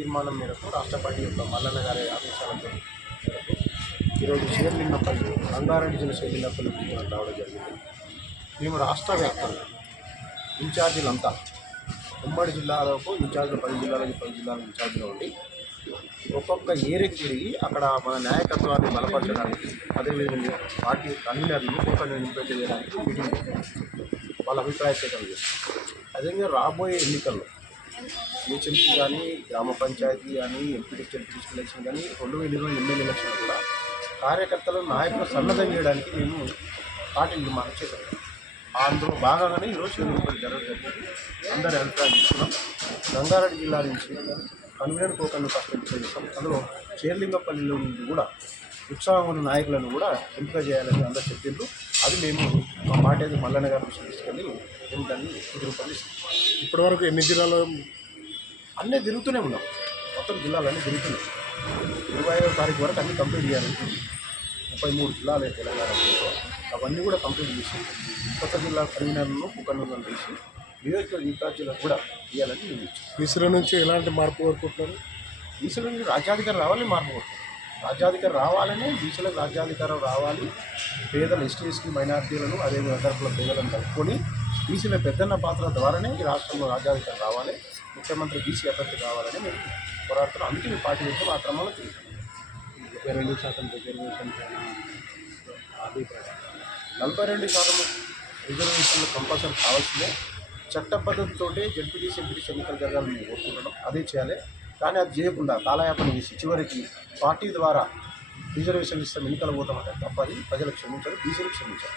తీర్మానం మేరకు రాష్ట్ర పార్టీ యొక్క మల్లన్న గారి ఆదేశాల మేరకు ఈరోజు షేర్లింగపల్లి రంగారెడ్డి జిల్లా షేర్లింగపల్లి మనం రావడం జరిగింది. మేము రాష్ట్ర వ్యాప్తంగా ఇన్ఛార్జీలంతా ఉమ్మడి జిల్లాలకు ఇన్ఛార్జీలు పది జిల్లాలకి పది జిల్లాల ఇన్ఛార్జీలు ఉండి ఒక్కొక్క ఏరికి తిరిగి అక్కడ మన నాయకత్వాన్ని బలపరచడానికి అదేవిధంగా పార్టీ కన్వీనర్ని ఒక్కొక్కరిని నింపేట చేయడానికి మీటింగ్ వాళ్ళ అభిప్రాయ సేకరణ చేస్తారు అదేవిధంగా రాబోయే ఎన్నికల్లో హెచ్ఎంసీ కానీ గ్రామ పంచాయతీ కానీ ఎంపీ జడ్పీ ఎలక్షన్ కానీ రెండు వేల ఇరవై ఎమ్మెల్యే ఎలక్షన్ కూడా కార్యకర్తలు నాయకులు సన్నద్ధం చేయడానికి మేము పార్టీలు నిర్మాణం చేశాం అందులో భాగంగానే ఈరోజు చెరువుపల్లి జరగడం అందరి అభిప్రాయం తీసుకున్నాం రంగారెడ్డి జిల్లా నుంచి కన్వీనర్ కోకన్ను ఫస్ట్ చేస్తాం. అందులో చేర్లింగపల్లిలో నుండి కూడా ఉత్సాహం ఉన్న నాయకులను కూడా ఎంపిక చేయాలని అందరూ చెప్పిండ్రు. అది మేము మా పార్టీ మల్లన్న గారు తీసుకెళ్ళి మేము దాన్ని కుదురుపల్లి ఇప్పటివరకు ఎన్ని జిల్లాలో అన్నీ తిరుగుతూనే ఉన్నాం. మొత్తం జిల్లాలన్నీ తిరుగుతున్నాయి. ఇరవై ఐదో తారీఖు వరకు అన్నీ కంప్లీట్ చేయాలి. ముప్పై మూడు జిల్లాలే తెలంగాణలో అవన్నీ కూడా కంప్లీట్ చేసి కొత్త జిల్లా కన్వీనర్లను ఉపకన్వీనర్లను చేసి నియోజకవర్గ ఇన్ఛార్జీలకు కూడా ఇవ్వాలని మిశ్ర నుంచి ఎలాంటి మార్పు కోరుకుంటున్నారు? బీసీల నుంచి రాజ్యాధికారం రావాలని మార్పు కోరుతున్నాం. రాజ్యాధికారం రావాలని బీసీలకు రాజ్యాధికారం రావాలి. పేదలు ఎస్టీ ఎస్టీ మైనార్టీలను అదేవిధంగా పేదలను కలుపుకొని బీసీల పెద్దన్న పాత్ర ద్వారానే ఈ రాష్ట్రంలో రాజ్యాధికారం రావాలి. ముఖ్యమంత్రి బీసీ అభ్యర్థి కావాలని మేము పోరాడుతున్నాం అందుకే మీ పార్టీ యొక్క మా క్రమంలో ముప్పై రెండు శాతం రిజర్వేషన్ అభిప్రాయం. నలభై రెండు శాతం రిజర్వేషన్లు కంపల్సరీ కావాల్సిందే. చట్టబద్ధతతోటి జడ్పీటీసీ ఎంపీటీసీ ఎన్నికలు జరగాలని మేము కోరుకుంటున్నాం. అదే చేయాలి. కానీ అది చేయకుండా కాలయాపన చేసి చివరికి పార్టీ ద్వారా రిజర్వేషన్ ఇస్తాం ఎన్నికలు పోతామంటే తప్పది. ప్రజలకు క్షమించాలి బీసీలకు క్షమించాలి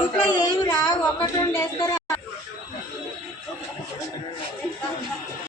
ఇంట్లో ఏమి రావు ఒకటి రెండు వేస్తారా?